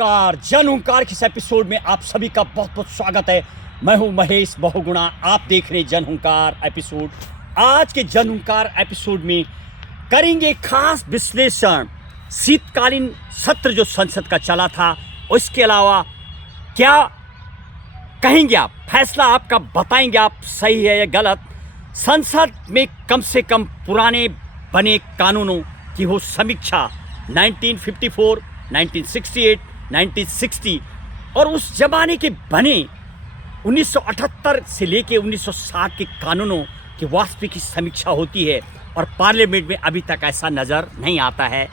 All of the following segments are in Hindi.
नमस्कार। जन हुंकार के इस एपिसोड में आप सभी का बहुत बहुत स्वागत है। मैं हूं महेश बहुगुणा, आप देख रहे हैं जन हुंकार एपिसोड। आज के जन हुंकार एपिसोड में करेंगे खास विश्लेषण शीतकालीन सत्र जो संसद का चला था, उसके अलावा क्या कहेंगे आप, फैसला आपका बताएंगे आप सही है या गलत। संसद में कम से कम पुराने बने कानूनों की हो समीक्षा 1954, 1968, 1960 और उस जमाने के बने 1978 से लेके 1960 के कानूनों की वास्तविक की समीक्षा होती है। और पार्लियामेंट में अभी तक ऐसा नज़र नहीं आता है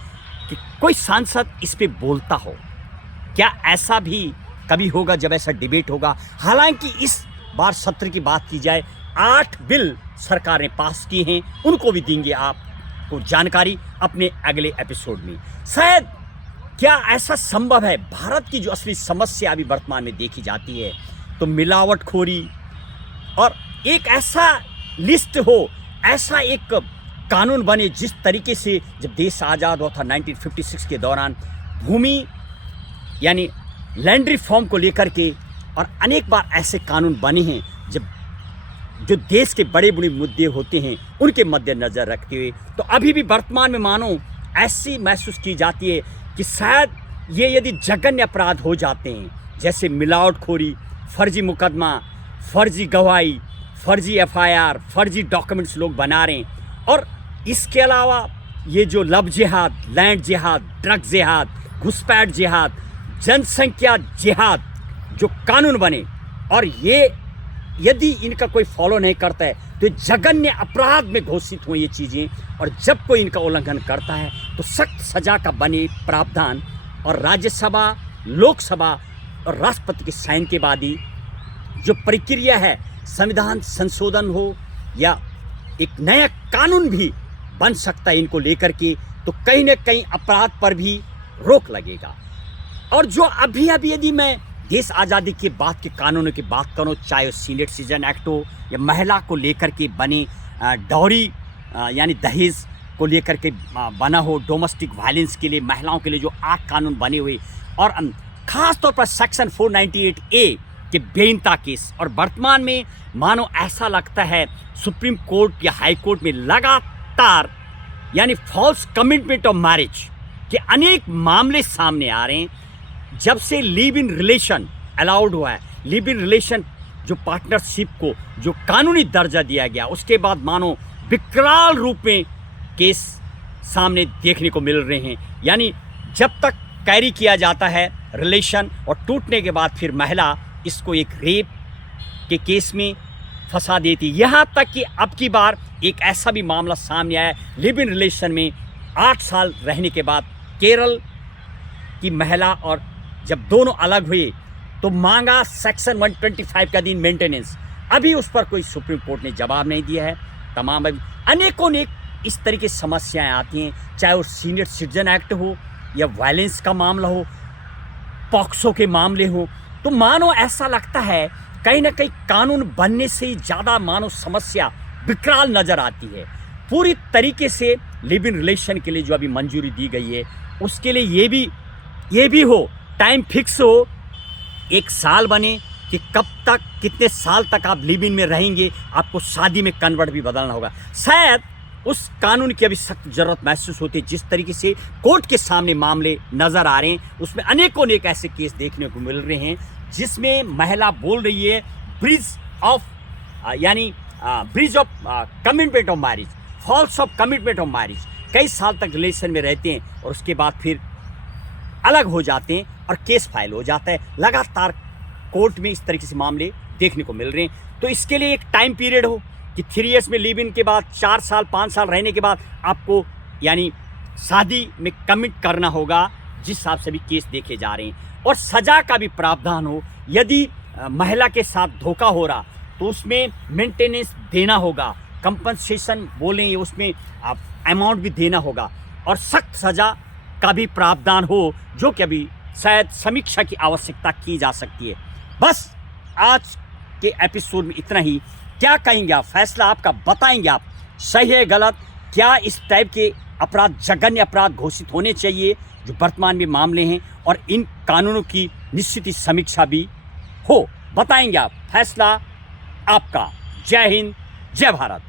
कि कोई सांसद इस पे बोलता हो। क्या ऐसा भी कभी होगा जब ऐसा डिबेट होगा? हालांकि इस बार सत्र की बात की जाए, 8 बिल सरकार ने पास किए हैं, उनको भी देंगे आपको जानकारी अपने अगले एपिसोड में। शायद क्या ऐसा संभव है? भारत की जो असली समस्या अभी वर्तमान में देखी जाती है तो मिलावटखोरी, और एक ऐसा लिस्ट हो, ऐसा एक कानून बने जिस तरीके से जब देश आज़ाद हुआ था 1956 के दौरान भूमि यानी लैंड रिफॉर्म को लेकर के, और अनेक बार ऐसे कानून बने हैं जब जो देश के बड़े बड़े मुद्दे होते हैं उनके मद्देनज़र रखते हुए। तो अभी भी वर्तमान में मानो ऐसी महसूस की जाती है कि शायद ये यदि जघन्य अपराध हो जाते हैं, जैसे मिलावटखोरी, फर्जी मुकदमा, फर्जी गवाही, फर्जी एफआईआर, फर्जी डॉक्यूमेंट्स लोग बना रहे हैं, और इसके अलावा ये जो लव जिहाद, लैंड जिहाद, ड्रग जिहाद, घुसपैठ जिहाद, जनसंख्या जिहाद जो कानून बने, और ये यदि इनका कोई फॉलो नहीं करता है तो जघन्य अपराध में घोषित हुई ये चीज़ें, और जब कोई इनका उल्लंघन करता है तो सख्त सजा का बने प्रावधान। और राज्यसभा, लोकसभा और राष्ट्रपति के साइन के बाद ही जो प्रक्रिया है, संविधान संशोधन हो या एक नया कानून भी बन सकता है इनको लेकर के, तो कहीं ना कहीं अपराध पर भी रोक लगेगा। और जो अभी यदि मैं देश आज़ादी के बाद के कानूनों की बात करूं, चाहे सीनियर सिटीजन एक्ट हो या महिला को लेकर के बने डॉरी यानी दहेज को लेकर के बना हो, डोमेस्टिक वायलेंस के लिए महिलाओं के लिए जो 8 कानून बने हुए, और ख़ास तौर पर सेक्शन 498A के बेनता केस। और वर्तमान में मानो ऐसा लगता है सुप्रीम कोर्ट या हाई कोर्ट में लगातार यानी फॉल्स कमिटमेंट ऑफ मैरिज के अनेक मामले सामने आ रहे हैं। जब से लिव इन रिलेशन अलाउड हुआ है, लिव इन रिलेशन जो पार्टनरशिप को जो कानूनी दर्जा दिया गया, उसके बाद मानो विकराल रूप में केस सामने देखने को मिल रहे हैं। यानी जब तक कैरी किया जाता है रिलेशन और टूटने के बाद फिर महिला इसको एक रेप के केस में फंसा देती। यहाँ तक कि अब की बार एक ऐसा भी मामला सामने आया, लिव इन रिलेशन में 8 साल रहने के बाद केरल की महिला, और जब दोनों अलग हुए तो मांगा सेक्शन 125 का दिन मेंटेनेंस। अभी उस पर कोई सुप्रीम कोर्ट ने जवाब नहीं दिया है। तमाम अनेकों ने इस तरह की समस्याएं आती हैं, चाहे वो सीनियर सिटीजन एक्ट हो या वायलेंस का मामला हो, पॉक्सो के मामले हो। तो मानो ऐसा लगता है कहीं ना कहीं कानून बनने से ही ज़्यादा मानो समस्या विकराल नज़र आती है। पूरी तरीके से लिव इन रिलेशन के लिए जो अभी मंजूरी दी गई है, उसके लिए ये भी हो, टाइम फिक्स हो, 1 साल बने कि कब तक, कितने साल तक आप लिव इन में रहेंगे, आपको शादी में कन्वर्ट भी बदलना होगा। शायद उस कानून की अभी सख्त ज़रूरत महसूस होती है। जिस तरीके से कोर्ट के सामने मामले नज़र आ रहे हैं, उसमें अनेकों एक ऐसे केस देखने को मिल रहे हैं जिसमें महिला बोल रही है breach of commitment of marriage, false of commitment of marriage. कई साल तक रिलेशन में रहते हैं और उसके बाद फिर अलग हो जाते हैं और केस फाइल हो जाता है। लगातार कोर्ट में इस तरीके से मामले देखने को मिल रहे हैं। तो इसके लिए एक टाइम पीरियड हो कि 3 इयर्स में लिव इन के बाद, 4 साल 5 साल रहने के बाद आपको यानी शादी में कमिट करना होगा, जिस हिसाब से भी केस देखे जा रहे हैं। और सज़ा का भी प्रावधान हो, यदि महिला के साथ धोखा हो रहा तो उसमें मेंटेनेंस देना होगा, कंपनसेशन बोलें उसमें आप अमाउंट भी देना होगा, और सख्त सज़ा का भी प्रावधान हो, जो कि अभी शायद समीक्षा की आवश्यकता की जा सकती है। बस आज के एपिसोड में इतना ही। क्या कहेंगे आप? फैसला आपका बताएंगे आप, सही है गलत? क्या इस टाइप के अपराध जघन्य अपराध घोषित होने चाहिए जो वर्तमान में मामले हैं, और इन कानूनों की निश्चित ही समीक्षा भी हो। बताएंगे आप, फैसला आपका। जय हिंद, जय भारत।